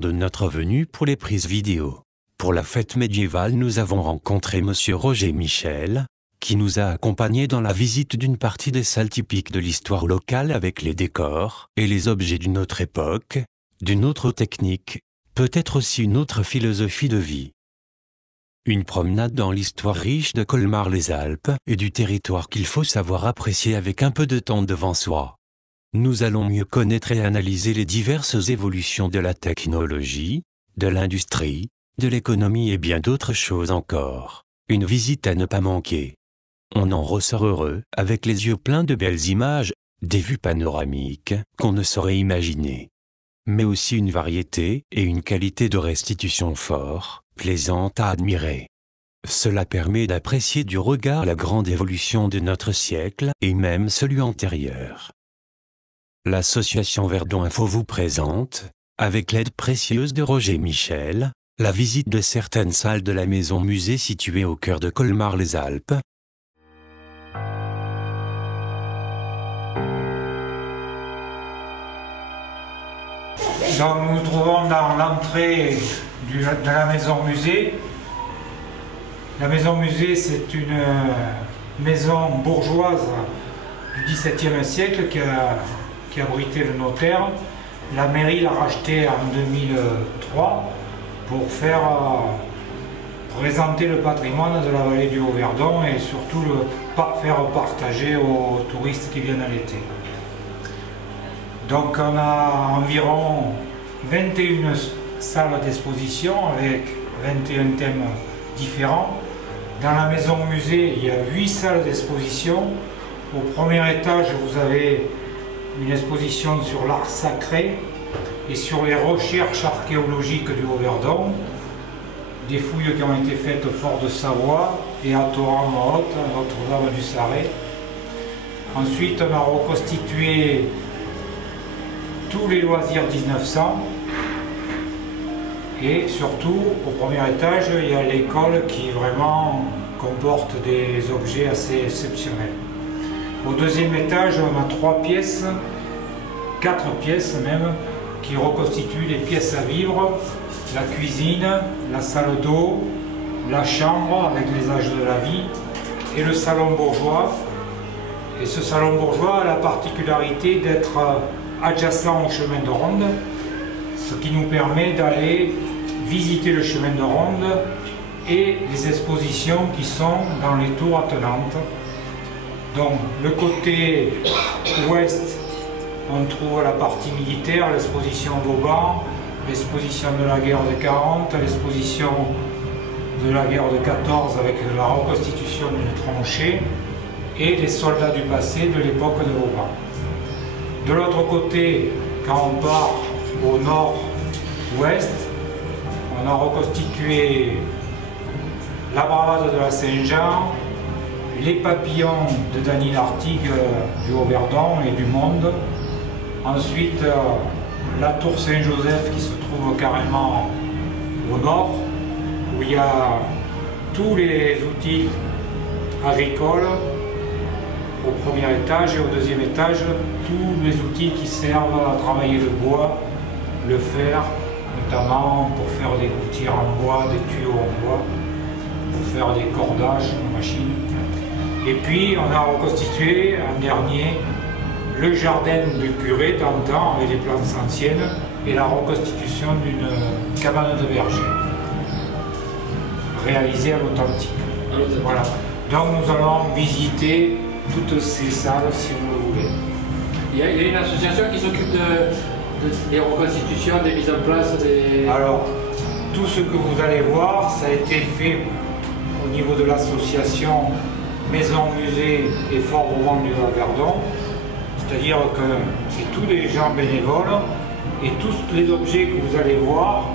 de notre venue pour les prises vidéo. Pour la fête médiévale, nous avons rencontré Monsieur Roger Michel, qui nous a accompagnés dans la visite d'une partie des salles typiques de l'histoire locale avec les décors et les objets d'une autre époque, d'une autre technique, peut-être aussi une autre philosophie de vie. Une promenade dans l'histoire riche de Colmar-les-Alpes et du territoire qu'il faut savoir apprécier avec un peu de temps devant soi. Nous allons mieux connaître et analyser les diverses évolutions de la technologie, de l'industrie, de l'économie et bien d'autres choses encore. Une visite à ne pas manquer. On en ressort heureux, avec les yeux pleins de belles images, des vues panoramiques qu'on ne saurait imaginer. Mais aussi une variété et une qualité de restitution fort, plaisante à admirer. Cela permet d'apprécier du regard la grande évolution de notre siècle et même celui antérieur. L'association Verdon Info vous présente, avec l'aide précieuse de Roger Michel, la visite de certaines salles de la maison-musée située au cœur de Colmar-les-Alpes. Donc nous nous trouvons dans l'entrée de la maison-musée. La maison-musée, c'est une maison bourgeoise du XVIIe siècle qui abritait le notaire. La mairie l'a rachetée en 2003 pour présenter le patrimoine de la vallée du Haut-Verdon et surtout le faire partager aux touristes qui viennent à l'été. Donc on a environ 21 salles d'exposition avec 21 thèmes différents. Dans la maison musée, il y a 8 salles d'exposition. Au premier étage, vous avez une exposition sur l'art sacré et sur les recherches archéologiques du Haut-Verdon, des fouilles qui ont été faites au fort de Savoie et à Torrent-Haute, à Notre-Dame du Sarret. Ensuite, on a reconstitué tous les loisirs 1900 et surtout au premier étage il y a l'école qui vraiment comporte des objets assez exceptionnels. Au deuxième étage on a 4 pièces même qui reconstituent les pièces à vivre, la cuisine, la salle d'eau, la chambre avec les âges de la vie et le salon bourgeois. Et ce salon bourgeois a la particularité d'être adjacent au chemin de ronde, ce qui nous permet d'aller visiter le chemin de ronde et les expositions qui sont dans les tours attenantes. Donc le côté ouest, on trouve la partie militaire, l'exposition Vauban, l'exposition de la guerre de 40, l'exposition de la guerre de 14 avec la reconstitution d'une tranchée et les soldats du passé de l'époque de Vauban. De l'autre côté, quand on part au nord-ouest, on a reconstitué la bravade de la Saint-Jean, les papillons de Dany Lartigue du Haut-Verdon et du Monde. Ensuite, la tour Saint-Joseph qui se trouve carrément au nord, où il y a tous les outils agricoles. Au premier étage et au deuxième étage, tous les outils qui servent à travailler le bois, le fer, notamment pour faire des gouttières en bois, des tuyaux en bois, pour faire des cordages en machine. Et puis on a reconstitué en dernier le jardin du curé d'antan avec les plantes anciennes et la reconstitution d'une cabane de verger réalisée à l'authentique. Voilà. Donc nous allons visiter toutes ces salles si vous le voulez. Il y a une association qui s'occupe des reconstitutions, des mises en place des... Alors, tout ce que vous allez voir, ça a été fait au niveau de l'association Maison Musée et Fort Roman du Verdon. C'est-à-dire que c'est tous des gens bénévoles et tous les objets que vous allez voir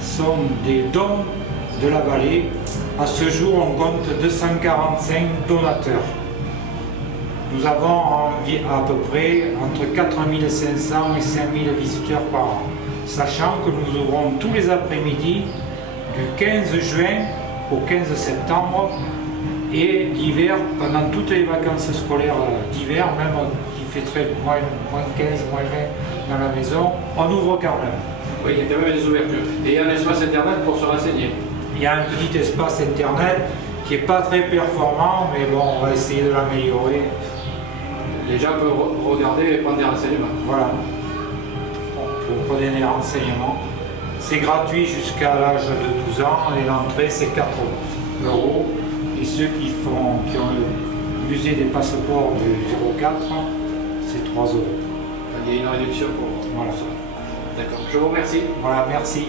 sont des dons de la vallée. À ce jour, on compte 245 donateurs. Nous avons à peu près entre 4500 et 5000 visiteurs par an, sachant que nous ouvrons tous les après-midi du 15 juin au 15 septembre et l'hiver, pendant toutes les vacances scolaires d'hiver, même qui fait très moins 15, moins 20 dans la maison, on ouvre quand même. Oui, il y a quand même des ouvertures. Et il y a un espace internet pour se renseigner. Il y a un petit espace internet qui n'est pas très performant, mais bon, on va essayer de l'améliorer. Les gens peuvent regarder et prendre des renseignements. Voilà. Pour donner des renseignements. C'est gratuit jusqu'à l'âge de 12 ans et l'entrée c'est 4 €. Et ceux qui ont le musée des passeports du 04, c'est 3 €. Il y a une réduction pour Voilà. ça. D'accord. Je vous remercie. Voilà, merci.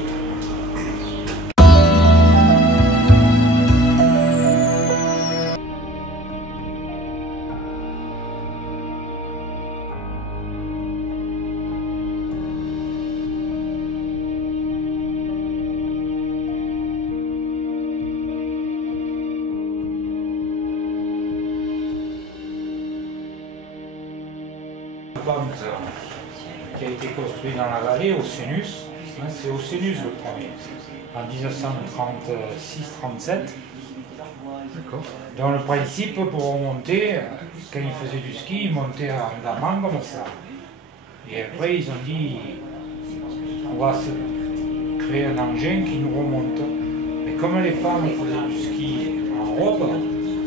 Banque qui a été construit dans la vallée, au Sénus. C'est au Sénus le premier, en 1936-37. Dans le principe, pour remonter, quand ils faisaient du ski, ils montaient en damant comme ça. Et après, ils ont dit, on va se créer un engin qui nous remonte. Mais comme les femmes faisaient du ski en robe,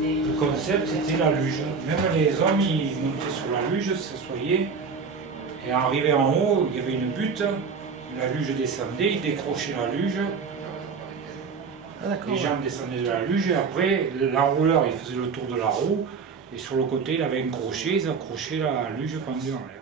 le concept c'était la luge. Même les hommes, ils montaient sur la luge, s'assoyaient, et arrivaient en haut, il y avait une butte, la luge descendait, ils décrochaient la luge. Les gens descendaient de la luge, et après, l'enrouleur il faisait le tour de la roue, et sur le côté il avait un crochet, ils accrochaient la luge pendue en l'air.